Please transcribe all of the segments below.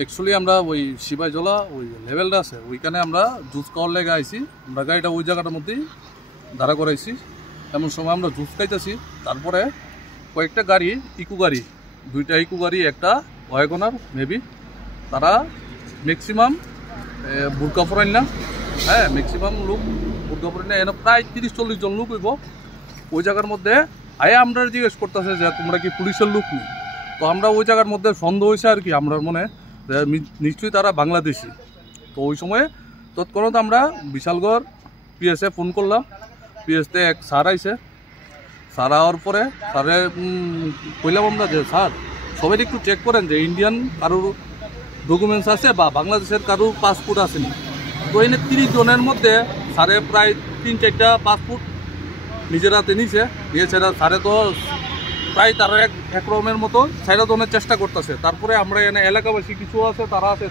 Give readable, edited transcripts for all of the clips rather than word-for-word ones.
Actually আমরা ওই সিপাহীজলা ওই লেভেলটা আছে ওইখানে আমরা জুস খাওয়ার লেগে আইছি। আমরা গাড়িটা ওই জায়গাটার মধ্যেই দাঁড়া করাইছি। এমন সময় আমরা জুস খাইতেছি, তারপরে কয়েকটা গাড়ি, ইকো গাড়ি, দুইটা ইকো গাড়ি, একটা ওয়াগনার মেবি, তারা ম্যাক্সিমাম বুরকা পরাইন না, হ্যাঁ ম্যাক্সিমাম লোক বুরকা পরাইন না, এনে প্রায় 30-40 জন লোক হইব। ওই জায়গার মধ্যে আমরা জিজ্ঞেস করতেছে যে তোমরা কি পুলিশের লোক নেই? তো আমরা ওই জায়গার মধ্যে সন্দেহ হয়েছে আর কি, আমরা মনে নিশ্চয়ই তারা বাংলাদেশি। তো ওই সময়ে তৎক্ষণাৎ আমরা বিশালগড় পিএসএ ফোন করলাম। পিএসতে এক স্যার আইছে। স্যার আওয়ার পরে স্যারে কইলাম আমরা যে স্যার সবাই একটু চেক করেন যে ইন্ডিয়ান কারোর ডকুমেন্টস আছে বা বাংলাদেশের কারোর পাসপোর্ট আসেনি। তো এনে 30 জনের মধ্যে স্যারে প্রায় 3-4টা পাসপোর্ট নিজের হাতে নিছে। স্যারে তো প্রায় তারা এক রকমের মতো সাইডা দনের চেষ্টা করতেছে। তারপরে আমরা এনে এলাকাবাসী কিছু আছে, তারা আছে,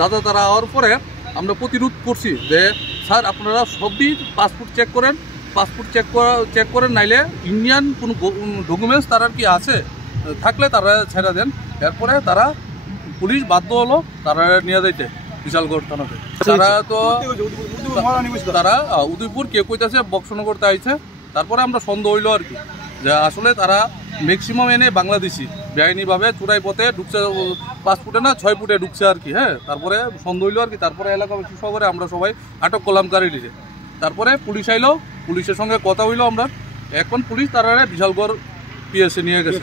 দাদা তারা হওয়ার পরে আমরা প্রতিরোধ করছি যে স্যার আপনারা সবই পাসপোর্ট চেক করেন, নাইলে ইন্ডিয়ান কোনো ডকুমেন্টস তারা কি আছে থাকলে তারা ছেড়ে দেন। এরপরে তারা পুলিশ বাধ্য হলো তারা নিয়ে যাইতে বিশালগড় থানাতে। তারা উদয়পুর কেউ কইতাছে বক্সনগরতে আইছে। তারপরে আমরা সন্দেহ হইলো আর কি যে আসলে তারা ম্যাক্সিমাম এনে বাংলাদেশি বেআইনিভাবে চোরাই পথে ঢুকছে, 5 ফুটে না 6 ফুটে ঢুকছে আর কি। হ্যাঁ, তারপরে সন্দেহ হইলো আর কি। তারপরে এলাকাবাসী শহরে আমরা সবাই আটক করলাম গাড়িটিতে। তারপরে পুলিশ আইলো, পুলিশের সঙ্গে কথা হইলো আমরা। এখন পুলিশ তারা বিশালগড় পিএসএ নিয়ে গেছে।